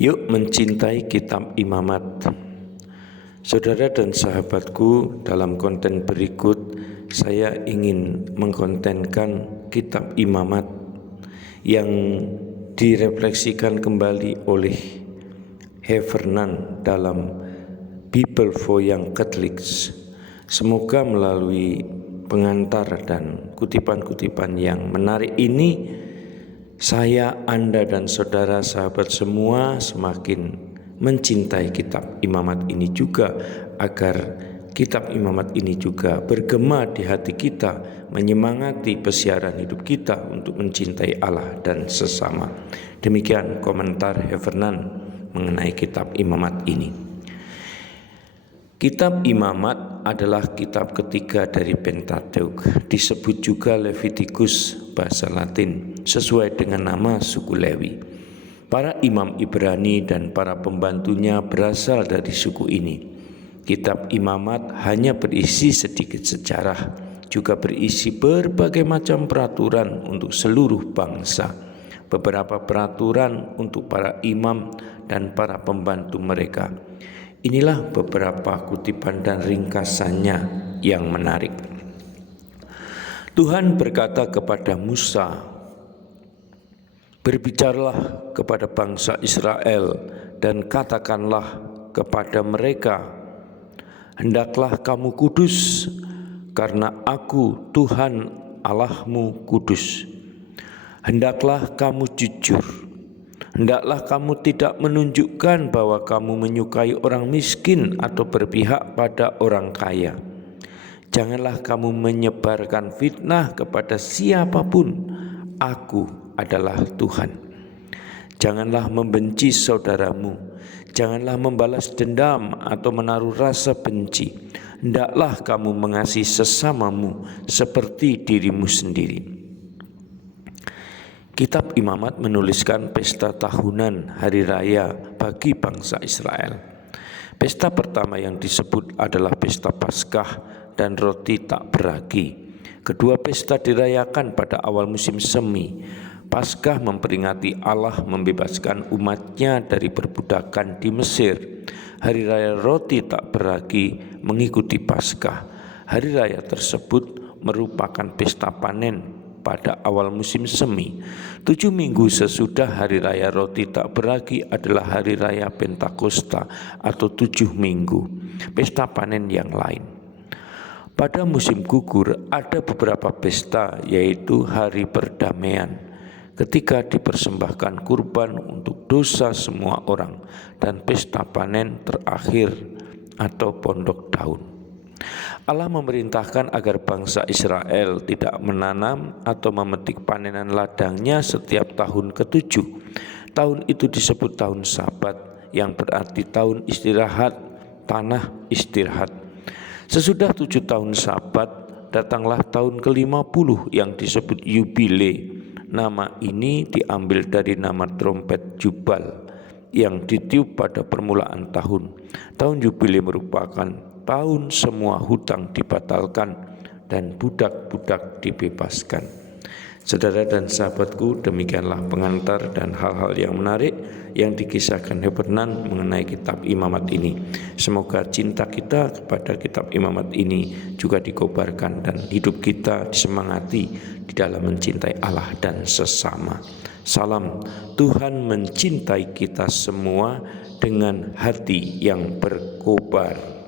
Yuk mencintai kitab Imamat. Saudara dan sahabatku, dalam konten berikut saya ingin mengkontenkan kitab Imamat yang direfleksikan kembali oleh Heffernan dalam Bible for Young Catholics. Semoga melalui pengantar dan kutipan-kutipan yang menarik ini, saya, Anda dan saudara sahabat semua semakin mencintai kitab Imamat ini juga, agar kitab Imamat ini juga bergema di hati kita, menyemangati pesiaran hidup kita untuk mencintai Allah dan sesama. Demikian komentar Heffernan mengenai kitab Imamat ini. Kitab Imamat adalah kitab ketiga dari Pentateuk, disebut juga Leviticus bahasa Latin, sesuai dengan nama suku Lewi. Para imam Ibrani dan para pembantunya berasal dari suku ini. Kitab Imamat hanya berisi sedikit sejarah, juga berisi berbagai macam peraturan untuk seluruh bangsa. Beberapa peraturan untuk para imam dan para pembantu mereka. Inilah beberapa kutipan dan ringkasannya yang menarik. Tuhan berkata kepada Musa, "Berbicaralah kepada bangsa Israel dan katakanlah kepada mereka, hendaklah kamu kudus, karena aku Tuhan Allahmu kudus. Hendaklah kamu jujur. Hendaklah kamu tidak menunjukkan bahwa kamu menyukai orang miskin atau berpihak pada orang kaya. Janganlah kamu menyebarkan fitnah kepada siapapun. Aku adalah Tuhan. Janganlah membenci saudaramu. Janganlah membalas dendam atau menaruh rasa benci. Hendaklah kamu mengasihi sesamamu seperti dirimu sendiri." Kitab Imamat menuliskan pesta tahunan hari raya bagi bangsa Israel. Pesta pertama yang disebut adalah pesta Paskah dan roti tak beragi. Kedua pesta dirayakan pada awal musim semi. Paskah memperingati Allah membebaskan umatnya dari perbudakan di Mesir. Hari raya roti tak beragi mengikuti Paskah. Hari raya tersebut merupakan pesta panen pada awal musim semi. 7 minggu sesudah hari raya roti tak beragi adalah hari raya Pentakosta atau 7 minggu, pesta panen yang lain. Pada musim gugur ada beberapa pesta, yaitu hari perdamaian, ketika dipersembahkan kurban untuk dosa semua orang, dan pesta panen terakhir atau pondok daun. Allah memerintahkan agar bangsa Israel tidak menanam atau memetik panenan ladangnya setiap tahun ke-7. Tahun itu disebut tahun Sabat, yang berarti tahun istirahat, tanah istirahat. Sesudah 7 tahun Sabat, datanglah tahun ke-50 yang disebut Yubile. Nama ini diambil dari nama trompet Jubal yang ditiup pada permulaan tahun. Tahun Yubile merupakan tahun semua hutang dibatalkan dan budak-budak dibebaskan. Saudara dan sahabatku, demikianlah pengantar dan hal-hal yang menarik yang dikisahkan Heffernan mengenai kitab Imamat ini. Semoga cinta kita kepada kitab Imamat ini juga dikobarkan dan hidup kita disemangati di dalam mencintai Allah dan sesama. Salam, Tuhan mencintai kita semua dengan hati yang berkobar.